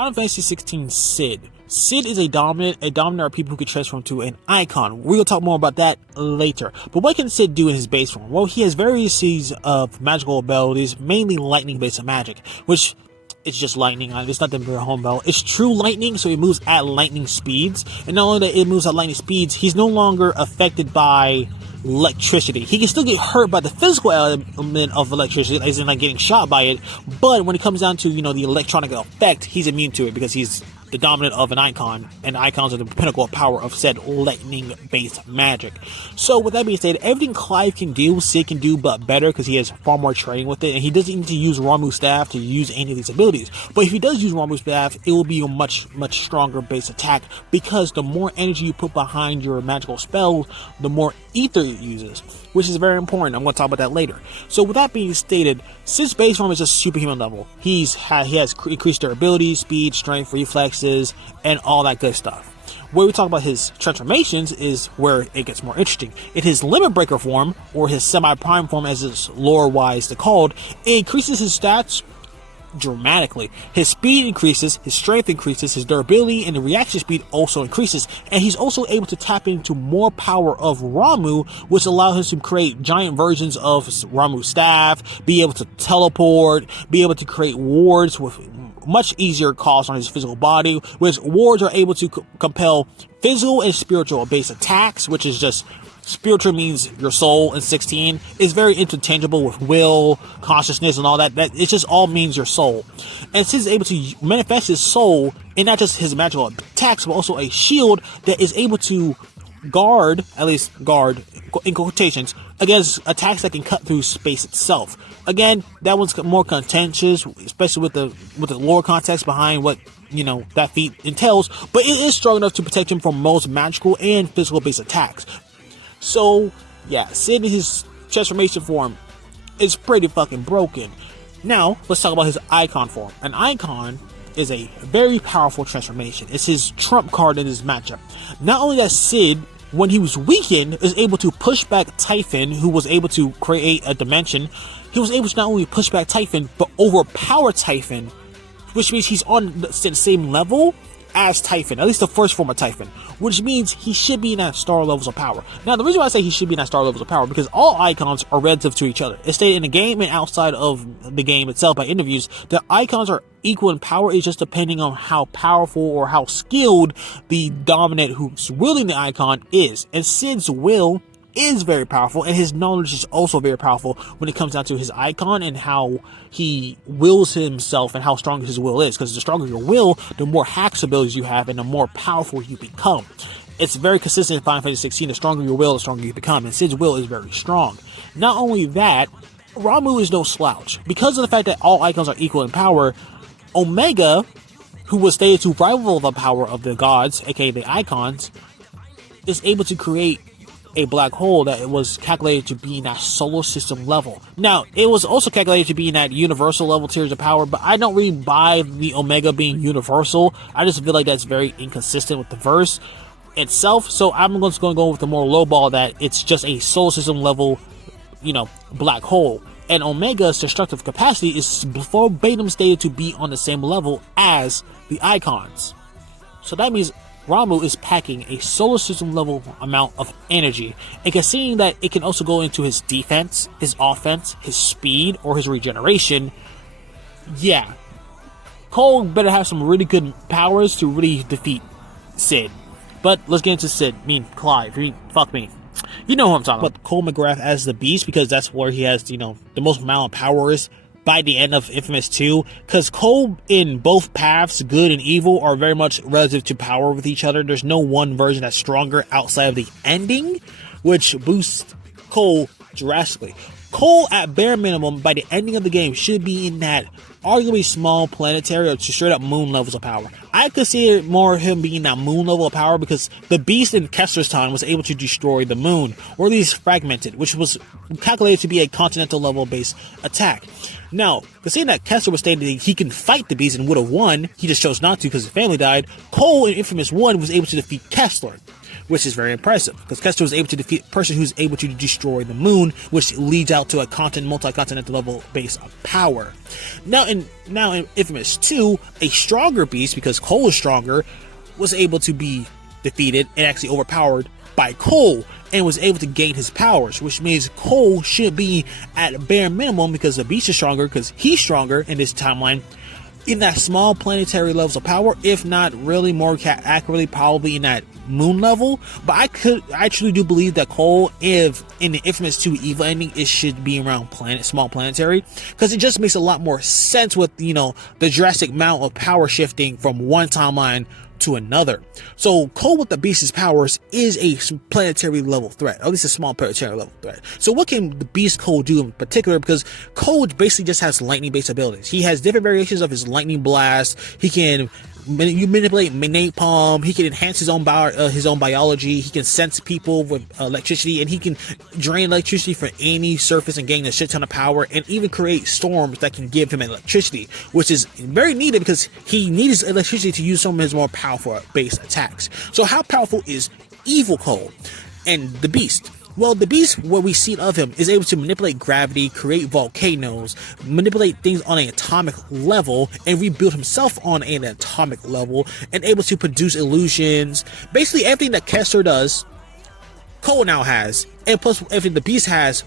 Final Fantasy 16 Sid. Sid is a dominant. A dominant are people who can transform to an icon. We'll talk more about that later. But what can Sid do in his base form? Well, he has various series of magical abilities, mainly lightning-based magic, which it's just lightning. It's not the home belt. It's true lightning, so it moves at lightning speeds. And not only that it moves at lightning speeds, he's no longer affected by electricity. He can still get hurt by the physical element of electricity, as in like getting shot by it. But when it comes down to, the electronic effect, he's immune to it because he's the dominant of an icon, and icons are the pinnacle of power of said lightning-based magic. So with that being stated, everything Clive can do, Sid can do, but better because he has far more training with it, and he doesn't need to use Ramuh's staff to use any of these abilities. But if he does use Ramuh's staff, it will be a much stronger base attack, because the more energy you put behind your magical spell, the more ether it uses, which is very important. I'm going to talk about that later. So with that being stated, Sid's base form is just superhuman level. He has increased durability, speed, strength, reflexes, and all that good stuff. Where we talk about his transformations is where it gets more interesting. In his Limit Breaker form, or his semi-prime form as it's lore-wise called, it increases his stats dramatically. His speed increases, his strength increases, his durability and the reaction speed also increases, and he's also able to tap into more power of Ramuh, which allows him to create giant versions of Ramuh's staff, be able to teleport, be able to create wards with much easier cost on his physical body, which wards are able to compel physical and spiritual based attacks, which is just spiritual means your soul in 16 is very interchangeable with will, consciousness, and all that. It just all means your soul. And Sid is able to manifest his soul in not just his magical attacks, but also a shield that is able to guard in quotations, against attacks that can cut through space itself. Again, that one's more contentious, especially with the lore context behind what that feat entails, but it is strong enough to protect him from most magical and physical based attacks. So yeah, Sid in his transformation form is pretty fucking broken. Now let's talk about his icon form. An icon is a very powerful transformation. It's his trump card in his matchup. Not only that, Sid, when he was weakened, is able to push back Typhon, who was able to create a dimension. He was able to not only push back Typhon, but overpower Typhon, which means he's on the same level as Typhon, at least the first form of Typhon, which means he should be in that star levels of power. Now, the reason why I say he should be in that star levels of power, because all icons are relative to each other. It's stated in the game and outside of the game itself by interviews that icons are equal in power. It's just depending on how powerful or how skilled the dominant who's wielding the icon is. And Sid's will is very powerful, and his knowledge is also very powerful when it comes down to his icon and how he wills himself and how strong his will is, because the stronger your will, the more hacks abilities you have and the more powerful you become. It's very consistent in Final Fantasy 16. The stronger your will, the stronger you become, and Sid's will is very strong. Not only that, Ramuh is no slouch. Because of the fact that all icons are equal in power, Omega, who was stated to rival the power of the gods, aka the icons, is able to create a black hole that was calculated to be in that solar system level. Now, it was also calculated to be in that universal level tiers of power, but I don't really buy the Omega being universal. I just feel like that's very inconsistent with the verse itself, so I'm just going to go with the more lowball that it's just a solar system level, black hole. And Omega's destructive capacity is verbatim stated to be on the same level as the icons. So that means Ramuh is packing a solar system level amount of energy, and considering that it can also go into his defense, his offense, his speed, or his regeneration, yeah, Cole better have some really good powers to really defeat Sid. But let's get into Sid. Clive. Fuck me. You know who I'm talking about. Cole McGrath as the Beast, because that's where he has, the most amount of powers by the end of Infamous 2, because Cole in both paths, good and evil, are very much relative to power with each other. There's no one version that's stronger outside of the ending, which boosts Cole drastically. Cole, at bare minimum, by the ending of the game, should be in that arguably small planetary or straight up moon levels of power. I consider more him being that moon level of power because the Beast in Kessler's time was able to destroy the moon, or at least fragment it, which was calculated to be a continental level based attack. Now, considering that Kessler was stated that he can fight the Beast and would have won, he just chose not to because his family died, Cole in Infamous 1 was able to defeat Kessler, which is very impressive because Kester was able to defeat a person who's able to destroy the moon, which leads out to a multi-continental level base of power. Now in Infamous 2, a stronger beast, because Cole is stronger, was able to be defeated and actually overpowered by Cole and was able to gain his powers, which means Cole should be at bare minimum, because the beast is stronger, because he's stronger in this timeline, in that small planetary levels of power, if not really more accurately, probably in that moon level. But I truly do believe that Cole, if in the Infamous 2 Evil ending, it should be around small planetary, because it just makes a lot more sense with, you know, the drastic amount of power shifting from one timeline to another. So Cole with the beast's powers is a planetary level threat, at least a small planetary level threat. So what can the beast Cole do in particular? Because Cole basically just has lightning based abilities. He has different variations of his lightning blast. He can manipulate napalm. He can enhance his own biology. He can sense people with electricity, and he can drain electricity from any surface and gain a shit ton of power, and even create storms that can give him electricity, which is very needed because he needs electricity to use some of his more powerful base attacks. So how powerful is Evil Cole and the Beast? Well, the Beast, what we see of him, is able to manipulate gravity, create volcanoes, manipulate things on an atomic level, and rebuild himself on an atomic level, and able to produce illusions. Basically, everything that Kester does, Cole now has, and plus everything the Beast has,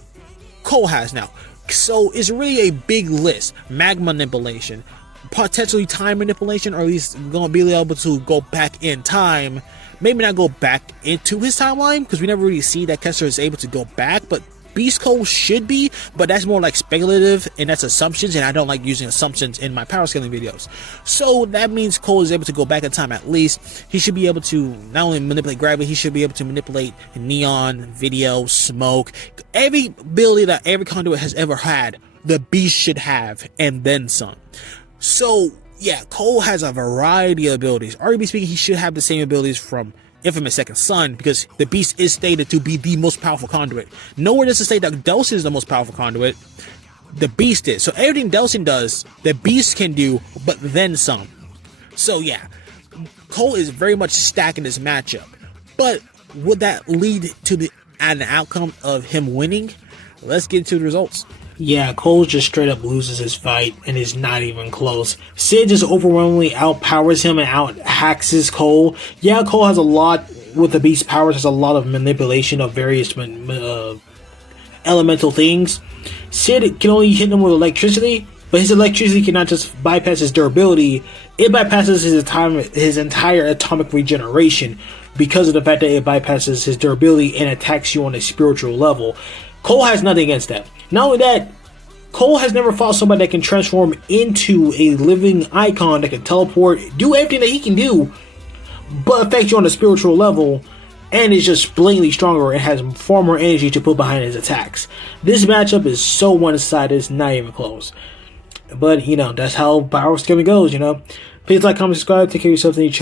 Cole has now. So it's really a big list. Magma manipulation, potentially time manipulation, or at least gonna be able to go back in time. Maybe not go back into his timeline, because we never really see that Kester is able to go back, but Beast Cole should be, but that's more like speculative, and that's assumptions, and I don't like using assumptions in my power scaling videos. So that means Cole is able to go back in time at least. He should be able to not only manipulate gravity, he should be able to manipulate neon, video, smoke, every ability that every conduit has ever had, the Beast should have, and then some. So yeah, Cole has a variety of abilities. Arguably speaking, he should have the same abilities from Infamous Second Son, because the Beast is stated to be the most powerful conduit. Nowhere does it say that Delsin is the most powerful conduit. The Beast is. So everything Delsin does, the Beast can do, but then some. So yeah, Cole is very much stacking this matchup. But would that lead to an outcome of him winning? Let's get into the results. Yeah, Cole just straight up loses his fight, and is not even close. Sid just overwhelmingly outpowers him and out-hacks his Cole. Yeah, Cole has a lot with the Beast powers, has a lot of manipulation of various elemental things. Sid can only hit him with electricity, but his electricity cannot just bypass his durability. It bypasses his entire atomic regeneration, because of the fact that it bypasses his durability and attacks you on a spiritual level. Cole has nothing against that. Not only that, Cole has never fought somebody that can transform into a living icon, that can teleport, do everything that he can do, but affect you on a spiritual level, and is just blatantly stronger and has far more energy to put behind his attacks. This matchup is so one-sided, it's not even close. But, you know, that's how power scaling goes, you know. Please like, comment, subscribe, take care of yourself and each other.